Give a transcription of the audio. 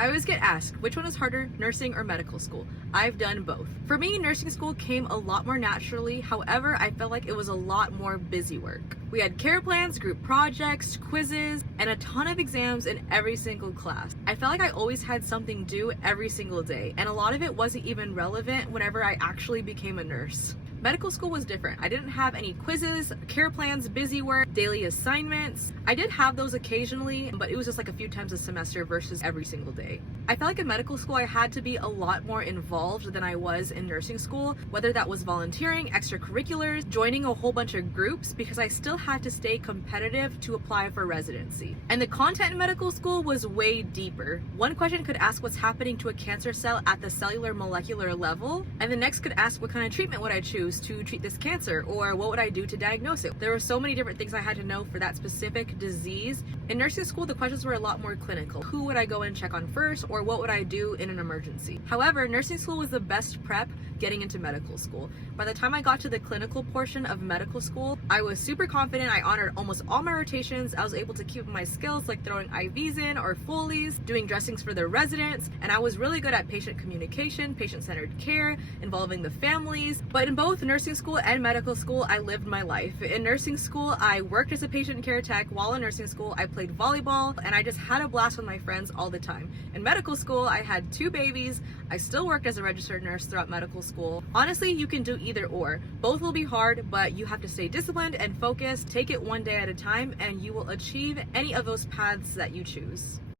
I always get asked, which one is harder, nursing or medical school? I've done both. For me, nursing school came a lot more naturally. However, I felt like it was a lot more busy work. We had care plans, group projects, quizzes, and a ton of exams in every single class. I felt like I always had something due every single day, and a lot of it wasn't even relevant whenever I actually became a nurse. Medical school was different. I didn't have any quizzes, care plans, busy work, daily assignments. I did have those occasionally, but it was just like a few times a semester versus every single day. I felt like in medical school I had to be a lot more involved than I was in nursing school, whether that was volunteering, extracurriculars, joining a whole bunch of groups, because I still had to stay competitive to apply for residency. And the content in medical school was way deeper. One question could ask what's happening to a cancer cell at the cellular molecular level, and the next could ask what kind of treatment would I choose to treat this cancer, or what would I do to diagnose it. There were so many different things I had to know for that specific disease. In nursing school, the questions were a lot more clinical. Who would I go and check on first, or what would I do in an emergency? However, nursing school was the best prep getting into medical school. By the time I got to the clinical portion of medical school, I was super confident. I honored almost all my rotations. I was able to keep my skills like throwing IVs in or Foley's, doing dressings for the residents, and I was really good at patient communication, patient-centered care, involving the families. But in both nursing school and medical school, I lived my life. In nursing school, I worked as a patient care tech. While in nursing school, I played volleyball, and I just had a blast with my friends all the time. In medical school, I had 2 babies. I still worked as a registered nurse throughout medical school. Honestly, you can do either or. Both will be hard, but you have to stay disciplined and focused. Take it one day at a time, and you will achieve any of those paths that you choose.